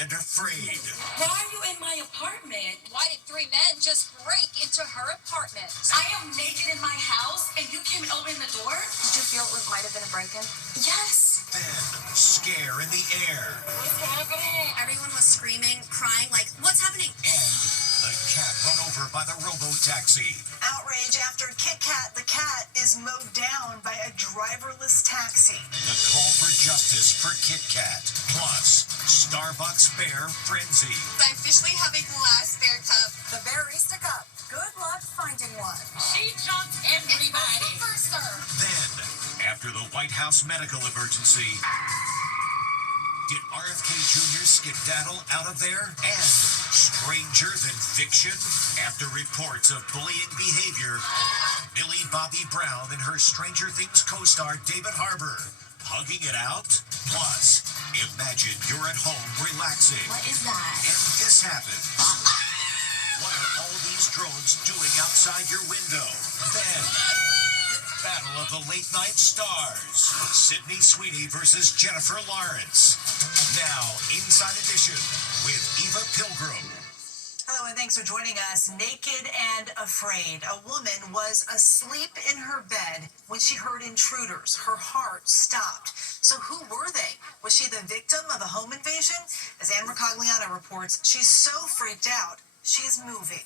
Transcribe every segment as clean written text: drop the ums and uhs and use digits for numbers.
and Afraid. Why are you in my apartment? Why did three men just break into her apartment? I am naked in my house and you came and opened the door? Did you feel it might have been a break-in? Yes. Then, Scare in the Air. What's happening? Everyone was screaming, crying, like, what's happening? And the cat run over by the robo-taxi. Outrage after Kit Kat the cat is mowed down by a driverless taxi. The call for justice for Kit Kat. Plus, Starbucks Bear Frenzy. I officially have a glass bear cup. The Barista Cup. Good luck finding one. She jumped everybody. Then, after the White House medical emergency, did RFK Jr. skedaddle out of there? And stranger than fiction? After reports of bullying behavior, Millie Bobby Brown and her Stranger Things co-star David Harbour hugging it out? Plus, imagine you're at home relaxing. What is that? And this happened. What are all these drones doing outside your window? Then, Battle of the Late Night Stars. Sydney Sweeney versus Jennifer Lawrence. Now, Inside Edition with Eva Pilgrim. Hello and thanks for joining us. Naked and Afraid. A woman was asleep in her bed when she heard intruders. Her heart stopped. So who were they? Was she the victim of a home invasion? As Ann Mercogliano reports, she's so freaked out, she's moving.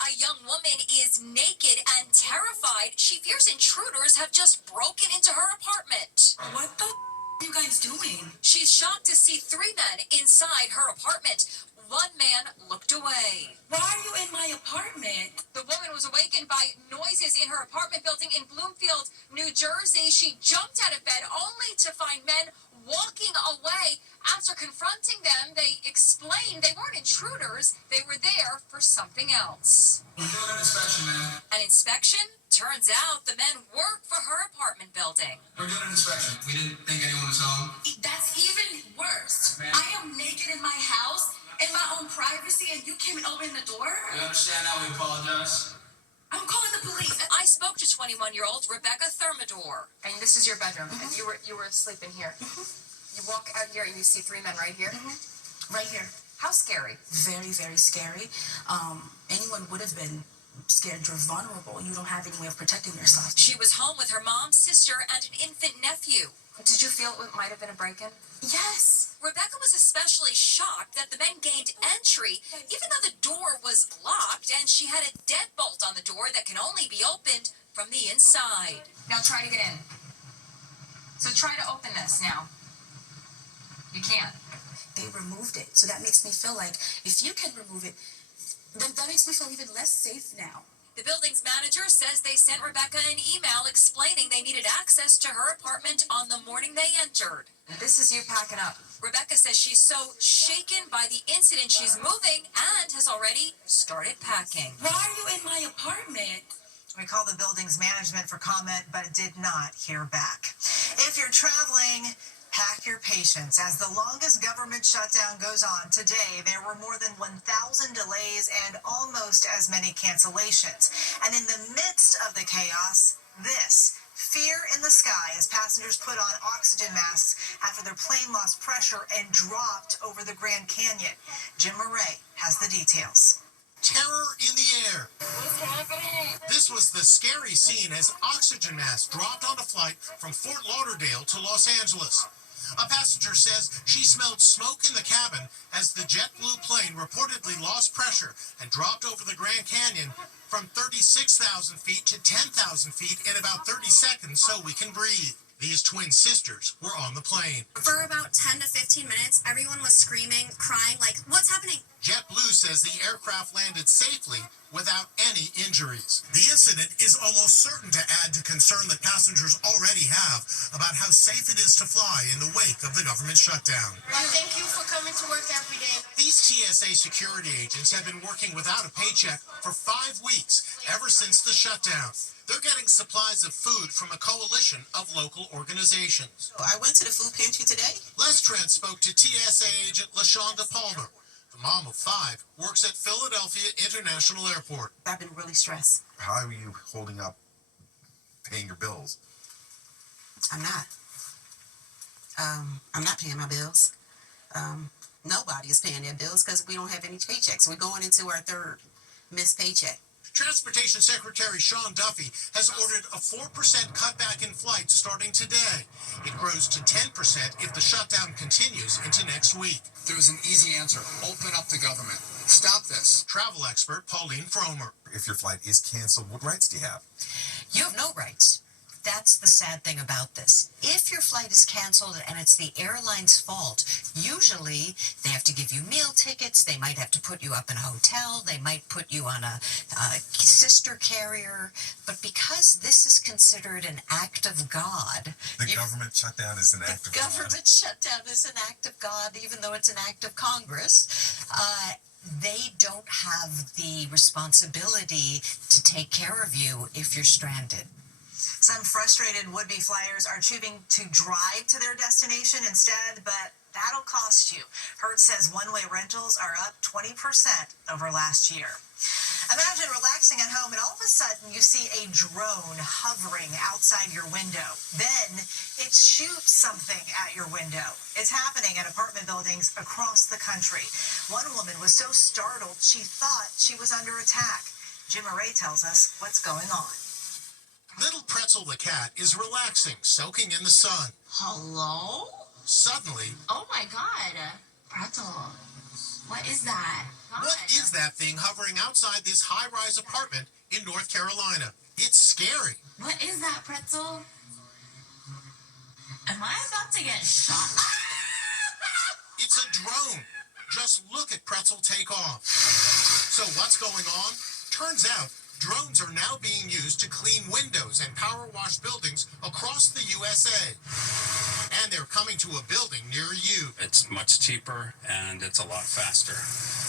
A young woman is naked and terrified. She fears intruders have just broken into her apartment. What the are you guys doing? She's shocked to see three men inside her apartment. One man looked away. Why are you in my apartment? The woman was awakened by noises in her apartment building in Bloomfield, New Jersey. She jumped out of bed only to find men walking away. After confronting them, they explained they weren't intruders. They were there for something else. We're doing an inspection, ma'am. An inspection? Turns out the men work for her apartment building. We're doing an inspection. We didn't think anyone was home. That's even worse. Ma'am. I am naked in my house, in my own privacy, and you came and opened the door? We understand now. We apologize. I'm calling the police. I spoke to 21-year-old Rebecca Thermidor. And this is your bedroom, and you were asleep in here. You walk out here and you see three men right here. Right here. How scary. Very, very scary. Anyone would have been scared. You're vulnerable. You don't have any way of protecting yourself. She was home with her mom, sister, and an infant nephew. Did you feel it might have been a break-in? Yes. Rebecca was especially shocked that the men gained entry, even though the door was locked, and she had a deadbolt on the door that can only be opened from the inside. Now try to get in. So try to open this now. You can't. They removed it. So that makes me feel like if you can remove it, then that makes me feel even less safe now. The building's manager says they sent Rebecca an email explaining they needed access to her apartment on the morning they entered. This is you packing up. Rebecca says she's so shaken by the incident she's moving and has already started packing. Why are you in my apartment? We called the building's management for comment, but did not hear back. If you're traveling, pack your patience. As the longest government shutdown goes on today, there were more than 1,000 delays and almost as many cancellations. And in the midst of the chaos, this fear in the sky as passengers put on oxygen masks after their plane lost pressure and dropped over the Grand Canyon. Jim Murray has the details. Terror in the air. What's happening? This was the scary scene as oxygen masks dropped on a flight from Fort Lauderdale to Los Angeles. A passenger says she smelled smoke in the cabin as the JetBlue plane reportedly lost pressure and dropped over the Grand Canyon from 36,000 feet to 10,000 feet in about 30 seconds so we can breathe. These twin sisters were on the plane. For about 10 to 15 minutes, everyone was screaming, crying, like, what's happening? JetBlue says the aircraft landed safely without any injuries. The incident is almost certain to add to concern that passengers already have about how safe it is to fly in the wake of the government shutdown. Thank you for coming to work every day. These TSA security agents have been working without a paycheck for 5 weeks, ever since the shutdown. They're getting supplies of food from a coalition of local organizations. I went to the food pantry today. Les Trent spoke to TSA agent LaShonda Palmer. The mom of 5 works at Philadelphia International Airport. I've been really stressed. How are you holding up paying your bills? I'm not. I'm not paying my bills. Nobody is paying their bills because we don't have any paychecks. We're going into our third missed paycheck. Transportation Secretary Sean Duffy has ordered a 4% cutback in flights starting today. It grows to 10% if the shutdown continues into next week. There's an easy answer. Open up the government. Stop this. Travel expert Pauline Fromer. If your flight is canceled, what rights do you have? You have no rights. That's the sad thing about this. If your flight is canceled and it's the airline's fault, usually they have to give you meal tickets, they might have to put you up in a hotel, they might put you on a sister carrier, but because this is considered an act of God... The government shutdown is an act of God. The government shutdown is an act of God, even though it's an act of Congress. They don't have the responsibility to take care of you if you're stranded. Some frustrated would-be flyers are choosing to drive to their destination instead, but that'll cost you. Hertz says one-way rentals are up 20% over last year. Imagine relaxing at home and all of a sudden you see a drone hovering outside your window. Then it shoots something at your window. It's happening at apartment buildings across the country. One woman was so startled she thought she was under attack. Jim Murray tells us what's going on. Little Pretzel the cat is relaxing, soaking in the sun. Hello? Suddenly, Oh my God. Pretzel. What is that? what is that thing hovering outside this high-rise apartment in North Carolina? It's scary. What is that, Pretzel? Am I about to get shot? It's a drone. Just look at Pretzel take off. So what's going on? Turns out, drones are now being used to clean windows and power wash buildings across the USA. And they're coming to a building near you. It's much cheaper and it's a lot faster,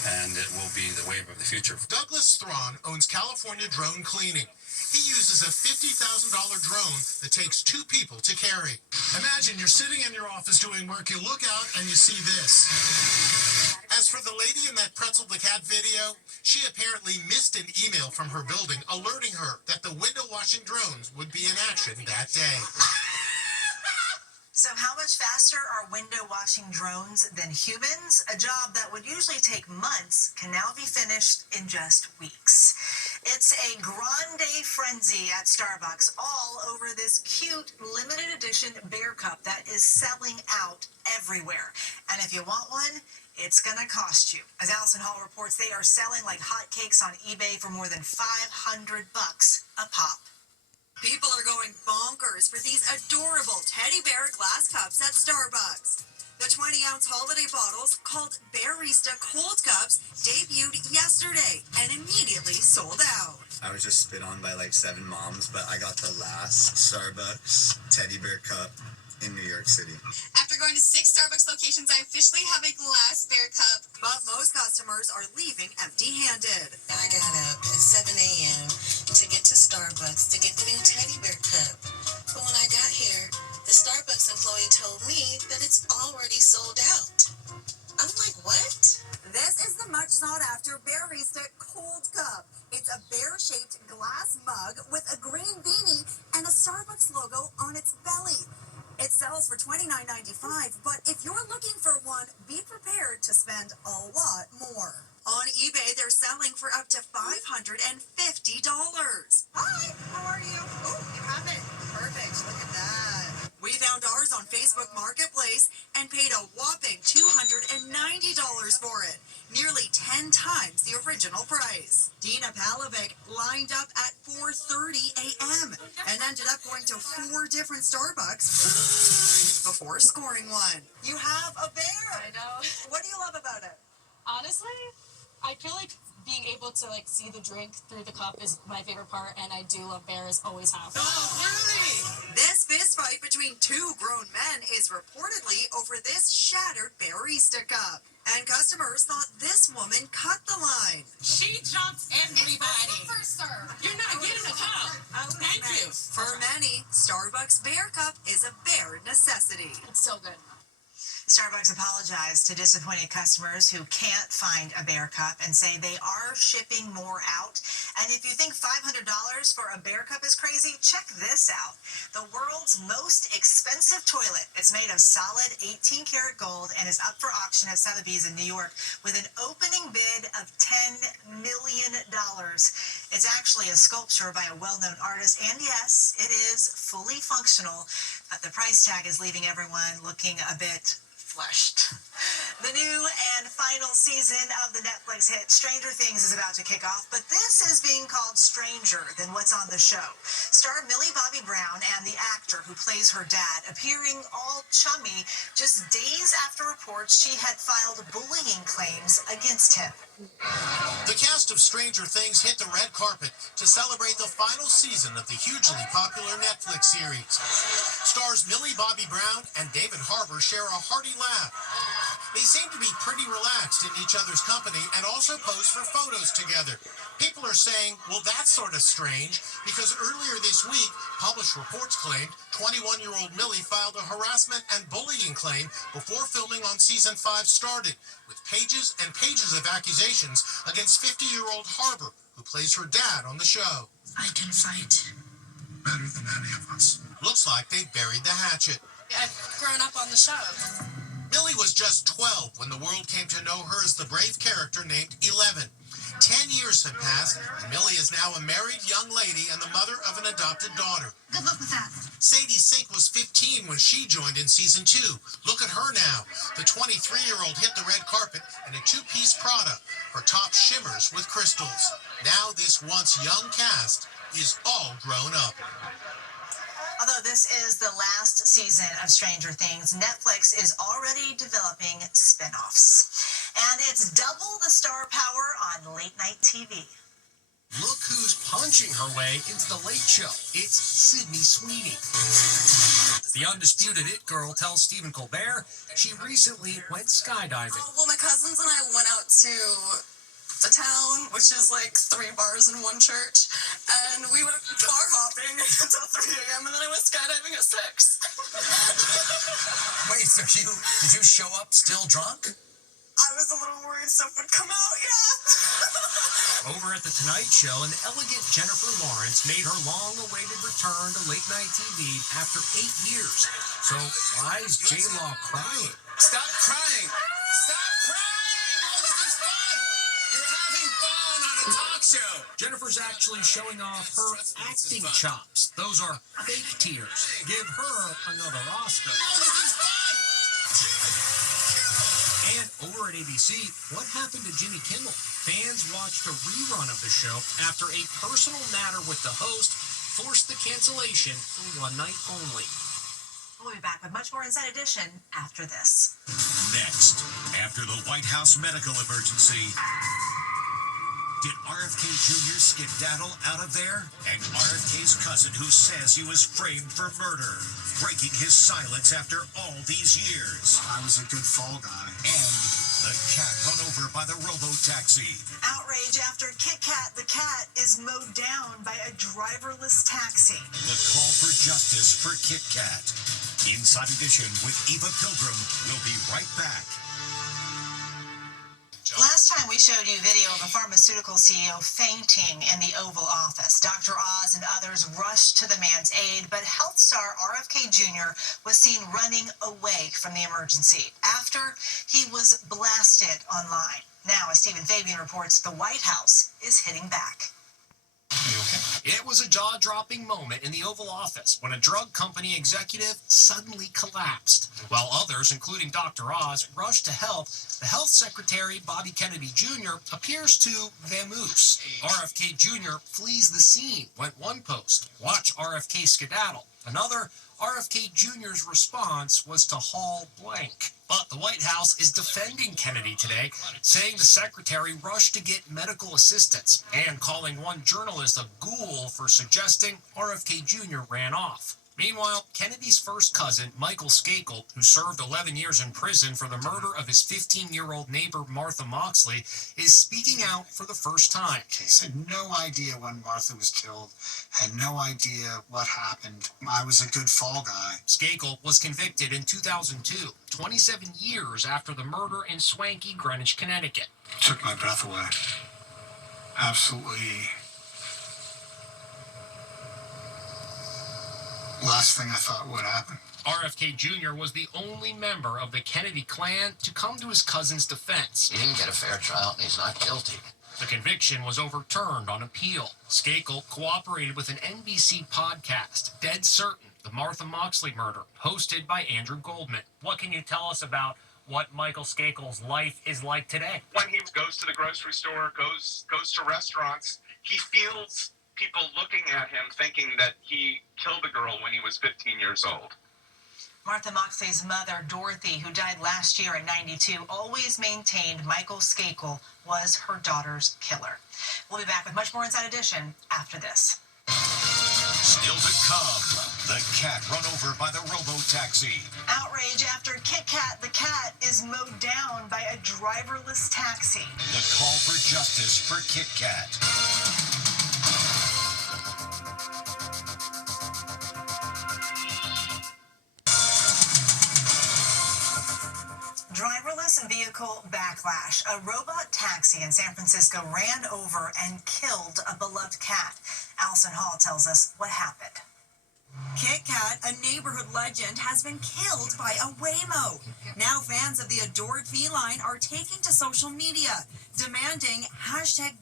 and it will be the wave of the future. Douglas Thron owns California Drone Cleaning. He uses a $50,000 drone that takes 2 people to carry. Imagine you're sitting in your office doing work, you look out and you see this. As for the lady in that Pretzel the Cat video, she apparently missed an email from her building alerting her that the window washing drones would be in action that day. So how much faster are window washing drones than humans? A job that would usually take months can now be finished in just weeks. It's a grande frenzy at Starbucks all over this cute limited edition bear cup that is selling out everywhere. And if you want one, it's gonna cost you. As Allison Hall reports, they are selling like hotcakes on eBay for more than $500 a pop. People are going bonkers for these adorable teddy bear glass cups at Starbucks. The 20-ounce holiday bottles, called Barista Cold Cups, debuted yesterday and immediately sold out. I was just spit on by like 7 moms, but I got the last Starbucks teddy bear cup in New York City. After going to 6 Starbucks locations, I officially have a glass bear cup. But most customers are leaving empty-handed. I got up at 7 a.m. to get to Starbucks to get the new teddy bear cup. But when I got here, the Starbucks employee told me that it's already sold out. I'm like, what? This is the much sought-after Barista Cold Cup. It's a bear-shaped glass mug with a green beanie and a Starbucks logo on its belly. It sells for $29.95, but if you're looking for one, be prepared to spend a lot more. On eBay, they're selling for up to $550. Hi, how are you? Oh, you have it. Perfect. Look at that. We found ours on Facebook Marketplace and paid a whopping $290 for it, nearly 10 times the original price. Dina Palovic lined up at 4:30 a.m. and ended up going to 4 different Starbucks before scoring one. You have a bear. I know. What do you love about it? Honestly, I feel like being able to see the drink through the cup is my favorite part, and I do love bears, always have. Oh, really? This fist fight between 2 grown men is reportedly over this shattered Barista cup. And customers thought this woman cut the line. She jumps everybody. You're not getting a cup. Thank you. For many, Starbucks Bear Cup is a bare necessity. It's so good. Starbucks apologized to disappointed customers who can't find a Bear Cup and say they are shipping more out. And if you think $500 for a Bear Cup is crazy, check this out. The world's most expensive toilet. It's made of solid 18-karat gold and is up for auction at Sotheby's in New York with an opening bid of $10 million. It's actually a sculpture by a well-known artist, and yes, it is fully functional, but the price tag is leaving everyone looking a bit flushed. The new and final season of the Netflix hit Stranger Things is about to kick off, but this is being called stranger than what's on the show. Star Millie Bobby Brown and the actor who plays her dad appearing all chummy just days after reports she had filed bullying claims against him. The cast of Stranger Things hit the red carpet to celebrate the final season of the hugely popular Netflix series. Stars Millie Bobby Brown and David Harbour share a hearty laugh. They seem to be pretty relaxed in each other's company and also pose for photos together. People are saying, well, that's sort of strange, because earlier this week, published reports claimed 21-year-old Millie filed a harassment and bullying claim before filming on season 5 started, with pages and pages of accusations against 50-year-old Harbour, who plays her dad on the show. I can fight. Better than any of us. Looks like they buried the hatchet. I've grown up on the show. Millie was just 12 when the world came to know her as the brave character named Eleven. 10 years have passed, and Millie is now a married young lady and the mother of an adopted daughter. Good luck with that. Sadie Sink was 15 when she joined in season 2. Look at her now. The 23-year-old hit the red carpet in a two-piece Prada. Her top shimmers with crystals. Now this once young cast is all grown up. Although this is the last season of Stranger Things, Netflix is already developing spin-offs. And it's double the star power on late-night TV. Look who's punching her way into the Late Show. It's Sydney Sweeney. The undisputed it girl tells Stephen Colbert she recently went skydiving. Well, my cousins and I went out to the town, which is like 3 bars and 1 church, and we went bar hopping until 3 a.m. and then I went skydiving at 6. Wait, so did you show up still drunk? I was a little worried stuff would come out, yeah. Over at The Tonight Show, an elegant Jennifer Lawrence made her long-awaited return to late-night TV after 8 years. So why is J-Law crying? Stop crying! Stop crying! Oh, this is fun! You're having fun on a talk show! Jennifer's actually showing off her acting chops. Those are fake tears. Give her another Oscar. Oh, this is fun! And over at ABC, what happened to Jimmy Kimmel? Fans watched a rerun of the show after a personal matter with the host forced the cancellation for one night only. We'll be back with much more Inside Edition after this. Next, after the White House medical emergency, did RFK Jr. skedaddle out of there? And RFK's cousin who says he was framed for murder, breaking his silence after all these years. I was a good fall guy. And the cat run over by the robo-taxi. Outrage after Kit Kat the cat is mowed down by a driverless taxi. The call for justice for Kit Kat. Inside Edition with Eva Pilgrim. We'll be right back. Last time we showed you video of a pharmaceutical CEO fainting in the Oval Office. Dr. Oz and others rushed to the man's aid, but health star RFK Jr. was seen running away from the emergency after he was blasted online. Now, as Stephen Fabian reports, the White House is hitting back. It was a jaw-dropping moment in the Oval Office when a drug company executive suddenly collapsed. While others, including Dr. Oz, rushed to help, the health secretary, Bobby Kennedy Jr., appears to vamoose. RFK Jr. flees the scene, went one post. Watch RFK skedaddle. Another, RFK Jr.'s response was to haul blank. But the White House is defending Kennedy today, saying the secretary rushed to get medical assistance and calling one journalist a ghoul for suggesting RFK Jr. ran off. Meanwhile, Kennedy's first cousin, Michael Skakel, who served 11 years in prison for the murder of his 15-year-old neighbor, Martha Moxley, is speaking out for the first time. Case had no idea when Martha was killed, had no idea what happened. I was a good fall guy. Skakel was convicted in 2002, 27 years after the murder in swanky Greenwich, Connecticut. Took my breath away. Absolutely. Last thing I thought would happen. RFK Jr. was the only member of the Kennedy clan to come to his cousin's defense. He didn't get a fair trial, and he's not guilty. The conviction was overturned on appeal. Skakel cooperated with an NBC podcast, Dead Certain, the Martha Moxley murder, hosted by Andrew Goldman. What can you tell us about what Michael Skakel's life is like today? When he goes to the grocery store, goes to restaurants, he feels people looking at him thinking that he killed a girl when he was 15 years old. Martha Moxley's mother, Dorothy, who died last year at 92, always maintained Michael Skakel was her daughter's killer. We'll be back with much more Inside Edition after this. Still to come, the cat run over by the robo-taxi. Outrage after Kit Kat the cat is mowed down by a driverless taxi. The call for justice for Kit Kat. Driverless vehicle backlash. A robot taxi in San Francisco ran over and killed a beloved cat. Allison Hall tells us what happened. Kit Kat, a neighborhood legend, has been killed by a Waymo. Now fans of the adored feline are taking to social media, demanding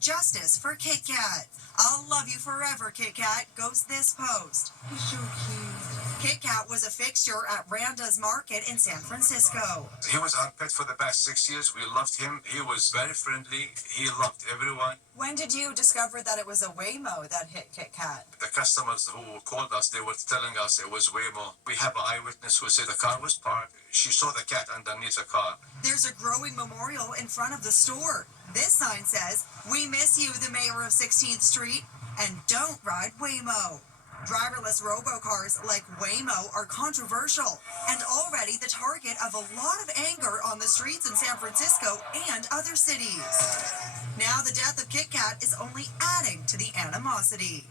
#justice for Kit Kat. I'll love you forever, Kit Kat, goes this post. He's so cute. Kit Kat was a fixture at Randa's Market in San Francisco. He was our pet for the past 6 years. We loved him. He was very friendly. He loved everyone. When did you discover that it was a Waymo that hit Kit Kat? The customers who called us, they were telling us it was Waymo. We have an eyewitness who said the car was parked. She saw the cat underneath the car. There's a growing memorial in front of the store. This sign says, "We miss you, the mayor of 16th Street, and don't ride Waymo." Driverless robocars like Waymo are controversial and already the target of a lot of anger on the streets in San Francisco and other cities. Now the death of Kit Kat is only adding to the animosity.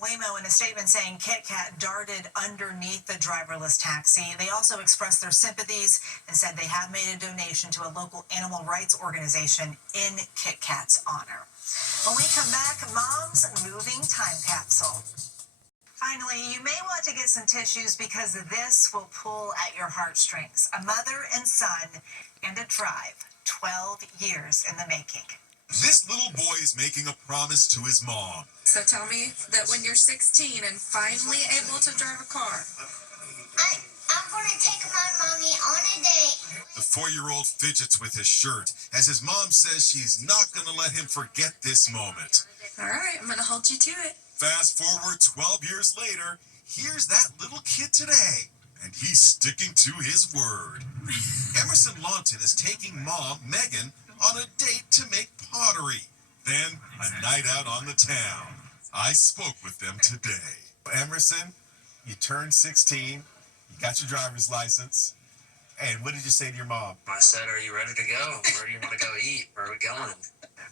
Waymo in a statement saying Kit Kat darted underneath the driverless taxi. They also expressed their sympathies and said they have made a donation to a local animal rights organization in Kit Kat's honor. When we come back, Mom's moving time capsule. Finally, you may want to get some tissues because this will pull at your heartstrings. A mother and son and a drive, 12 years in the making. This little boy is making a promise to his mom. So tell me that when you're 16 and finally able to drive a car. I'm going to take my mommy on a date. The 4-year-old fidgets with his shirt as his mom says she's not going to let him forget this moment. All right, I'm going to hold you to it. Fast forward 12 years later, here's that little kid today, and he's sticking to his word. Emerson Lawton is taking mom, Megan, on a date to make pottery, then a night out on the town. I spoke with them today. Emerson, you turned 16, you got your driver's license, and what did you say to your mom? I said, are you ready to go? Where do you want to go eat? Where are we going?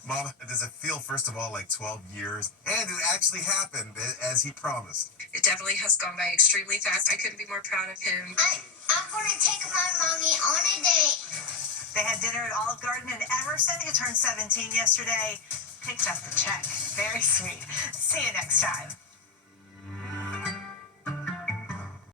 Mom, does it feel, first of all, like 12 years? And it actually happened as he promised. It definitely has gone by extremely fast. I couldn't be more proud of him. I'm going to take my mommy on a date. They had dinner at Olive Garden, and Emerson, who turned 17 yesterday, picked up the check. Very sweet. See you next time.